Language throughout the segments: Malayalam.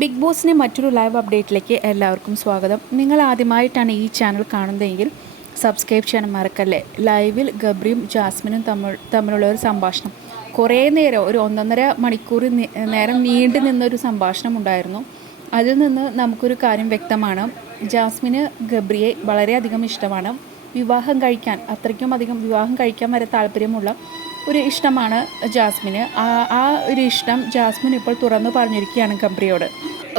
ബിഗ് ബോസിന്റെ മറ്റൊരു ലൈവ് അപ്ഡേറ്റിലേക്ക് എല്ലാവർക്കും സ്വാഗതം. നിങ്ങൾ ആദ്യമായിട്ടാണ് ഈ ചാനൽ കാണുന്നതെങ്കിൽ സബ്സ്ക്രൈബ് ചെയ്യാൻ മറക്കല്ലേ? ലൈവിൽ ഗബ്രിയും ജാസ്മിനും തമ്മിൽ തമ്മിലുള്ള ഒരു സംഭാഷണം. കുറേ നേരം ഒരു ഒന്നൊന്നര മണിക്കൂർ നേരം നീണ്ടു നിന്നൊരു സംഭാഷണം ഉണ്ടായിരുന്നു. അതിൽ നിന്ന് നമുക്കൊരു കാര്യം വ്യക്തമാണ്. ജാസ്മിന് ഗബ്രിയെ വളരെയധികം ഇഷ്ടമാണ്. വിവാഹം കഴിക്കാൻ അത്രയ്ക്കും അധികം വിവാഹം കഴിക്കാൻ വരെ താല്പര്യമുള്ള ഒരു ഇഷ്ടമാണ് ജാസ്മിന്. ആ ഒരു ഇഷ്ടം ജാസ്മിൻ ഇപ്പോൾ തുറന്നു പറഞ്ഞിരിക്കുകയാണ് ഗബ്രിയോട്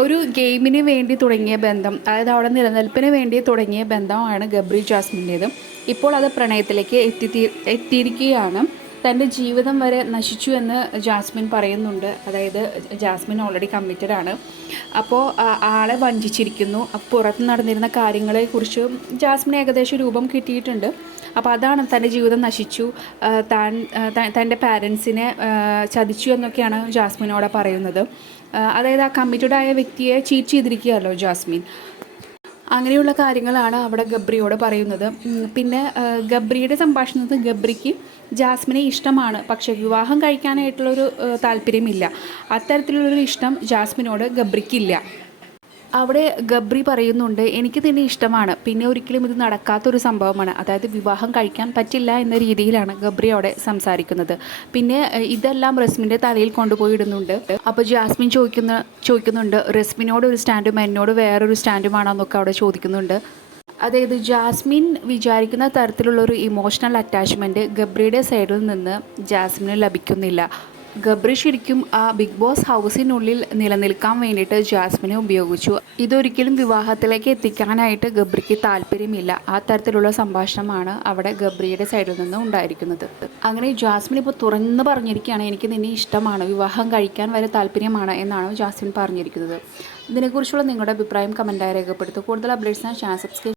ഒരു ഗെയിമിന് വേണ്ടി തുടങ്ങിയ ബന്ധം അതായത് അവിടെ നിലനിൽപ്പിന് വേണ്ടി തുടങ്ങിയ ബന്ധമാണ് ഗബ്രി ജാസ്മിന്റേതും. ഇപ്പോൾ അത് പ്രണയത്തിലേക്ക് എത്തി എത്തിയിരിക്കുകയാണ്. തന്റെ ജീവിതം വരെ നശിച്ചു എന്ന് ജാസ്മിൻ പറയുന്നുണ്ട്. അതായത് ജാസ്മിൻ ഓൾറെഡി കമ്മിറ്റഡ് ആണ്. അപ്പോൾ ആളെ വഞ്ചിച്ചിരിക്കുന്നു. പുറത്ത് നടന്നിരുന്ന കാര്യങ്ങളെക്കുറിച്ച് ജാസ്മിന് ഏകദേശം രൂപം കിട്ടിയിട്ടുണ്ട്. അപ്പോൾ അതാണ് തന്റെ ജീവിതം നശിച്ചു. താൻ തന്റെ പാരൻസിനെ ചതിച്ചു എന്നൊക്കെയാണ് ജാസ്മിനോടെ പറയുന്നത്. അതായത് ആ കമ്മിറ്റഡ് ആയ വ്യക്തിയെ ചീറ്റ് ചെയ്തിരിക്കുകയല്ലോ ജാസ്മിൻ. അങ്ങനെയുള്ള കാര്യങ്ങളാണ് അവിടെ ഗബ്രിയോട് പറയുന്നത്. പിന്നെ ഗബ്രിയുടെ സംഭാഷണത്തിൽ ഗബ്രിക്ക് ജാസ്മിനെ ഇഷ്ടമാണ്. പക്ഷേ വിവാഹം കഴിക്കാനായിട്ടുള്ളൊരു താല്പര്യമില്ല. അത്തരത്തിലുള്ളൊരു ഇഷ്ടം ജാസ്മിനോട് ഗബ്രിക്കില്ല. അവിടെ ഗബ്രി പറയുന്നുണ്ട് എനിക്ക് തന്നെ ഇഷ്ടമാണ്. പിന്നെ ഒരിക്കലും ഇത് നടക്കാത്തൊരു സംഭവമാണ്. അതായത് വിവാഹം കഴിക്കാൻ പറ്റില്ല എന്ന രീതിയിലാണ് ഗബ്രി അവിടെ സംസാരിക്കുന്നത്. പിന്നെ ഇതെല്ലാം റസ്മിന്റെ തലയിൽ കൊണ്ടുപോയി ഇടുന്നുണ്ട് അപ്പോൾ ജാസ്മിൻ ചോദിക്കുന്ന ചോദിക്കുന്നുണ്ട് റസ്മിനോട് ഒരു സ്റ്റാൻഡും എന്നോട് വേറൊരു സ്റ്റാൻഡുമാണെന്നൊക്കെ അവിടെ ചോദിക്കുന്നുണ്ട്. അതായത് ജാസ്മിൻ വിചാരിക്കുന്ന തരത്തിലുള്ള ഒരു ഇമോഷണൽ അറ്റാച്ച്മെന്റ് ഗബ്രിയുടെ സൈഡിൽ നിന്ന് ജാസ്മിന് ലഭിക്കുന്നില്ല. ഗബ്രി ശരിക്കും ആ ബിഗ് ബോസ് ഹൗസിനുള്ളിൽ നിലനിൽക്കാൻ വേണ്ടിയിട്ട് ജാസ്മിനെ ഉപയോഗിച്ചു. ഇതൊരിക്കലും വിവാഹത്തിലേക്ക് എത്തിക്കാനായിട്ട് ഗബ്രിക്ക് താല്പര്യമില്ല. ആ തരത്തിലുള്ള സംഭാഷണമാണ് അവിടെ ഗബ്രിയുടെ സൈഡിൽ നിന്ന് ഉണ്ടായിരിക്കുന്നത്. അങ്ങനെ ജാസ്മിൻ ഇപ്പോൾ തുറന്നു പറഞ്ഞിരിക്കുകയാണ് എനിക്ക് നിന്നെ ഇഷ്ടമാണ്. വിവാഹം കഴിക്കാൻ വരെ താല്പര്യമാണ് എന്നാണ് ജാസ്മിൻ പറഞ്ഞിരിക്കുന്നത്. ഇതിനെക്കുറിച്ചുള്ള നിങ്ങളുടെ അഭിപ്രായം കമന്റായി രേഖപ്പെടുത്തുക. കൂടുതൽ അപ്ഡേറ്റ്സിനായി ചാനൽ സബ്സ്ക്രൈബ്